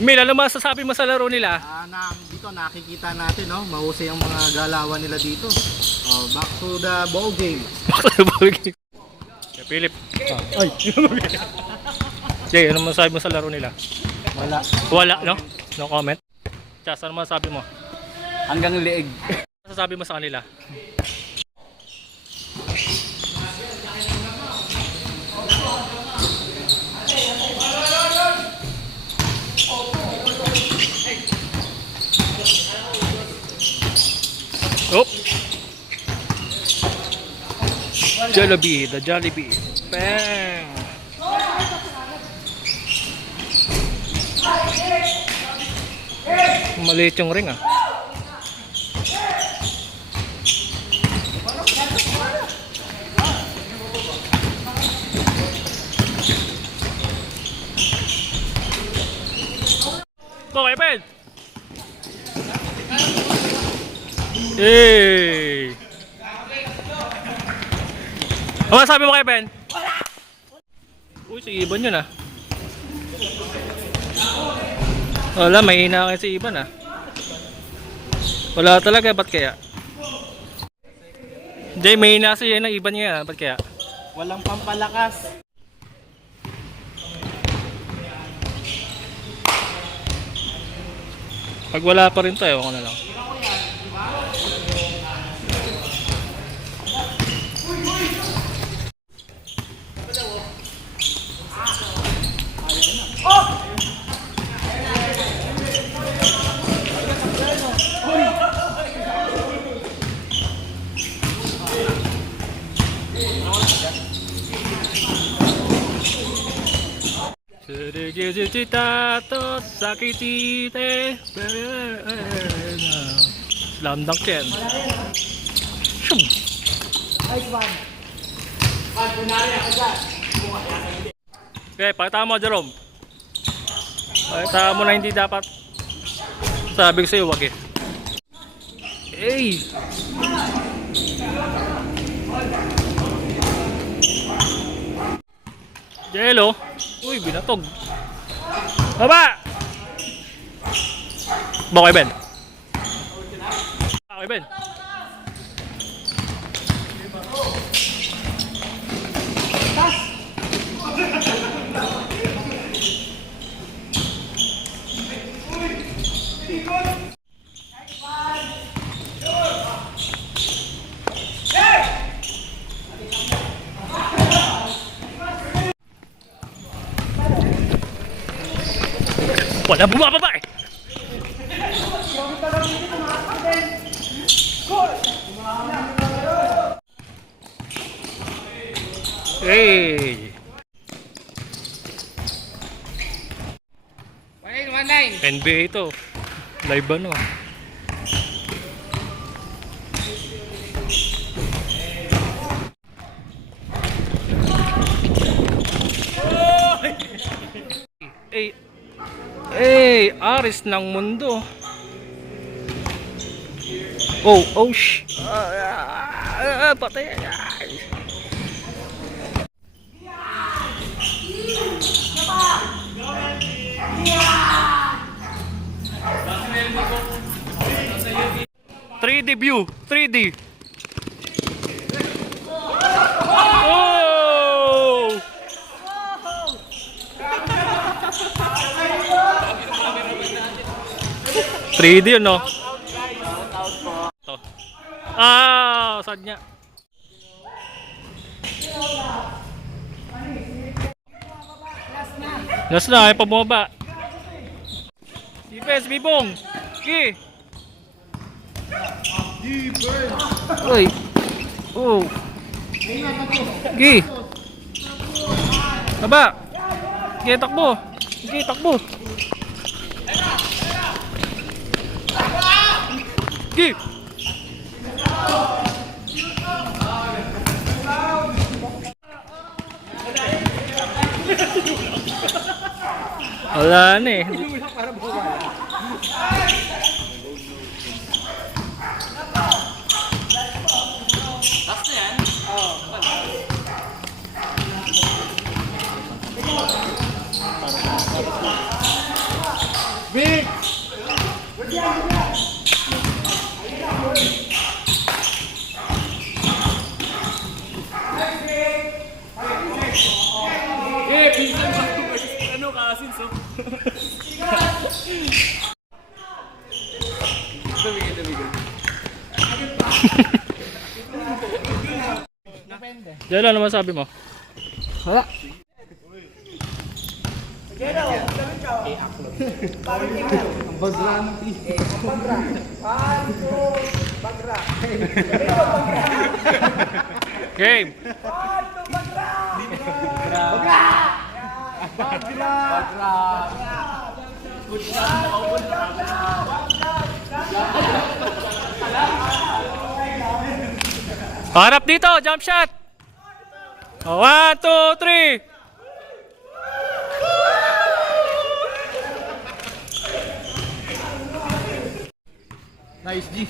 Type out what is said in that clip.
Mil, ano masasabi mo sa laro nila? Dito nakikita natin, no? Mahusay ang mga galawan nila dito. Back to the ball game. Kay Philip. Ay. Jay, ano masasabi mo sa laro nila? Wala. Wala, no? No comment? Chas, ano masasabi mo? Hanggang leeg. Ano masasabi mo sa kanila? Oh! Jollibee, the Jollibee. Bang! Maliit yung ring ah. Okay, Ben! Hey! Ano sabi mo kay Ben? Wala! Uy, si Iban yun ah. Wala, may hina kayo si Iban ah. Wala talaga, ba't kaya? Hindi, may hina siya ng Iban niya, ba't kaya? Walang pampalakas. Pag wala pa rin to, ewan ko na lang. Tato sakitite slam dunk yan. Shum. Okay, pakita mo Jerome. Pakita mo na hindi dapat. Sabi ko sa'yo, wag eh. Hey! Jello. Uy, binatog. Baba! Bakay Ben. Bakay Ben. Wala bumababa eh. Hey. 1-9. NBA ito. Live ba no? Hey. Hey, aris ng mundo. Oh, oh patay. Three D view, 3D. Oh! 3D yun, no? Ito. Saan niya? Last na, ay pababa. Defense, Bibong! Ki! Uy! Oh! Ki! Baba! Ki, takbo! Ki, takbo! Ki! Wala na eh. Pinsan ba ito versus ano, Kasin, so? Jelo, ano masabi mo? Wala. Ang bagra ng Game! Harap dito, jump shot! 1, 2, 3! Nice G.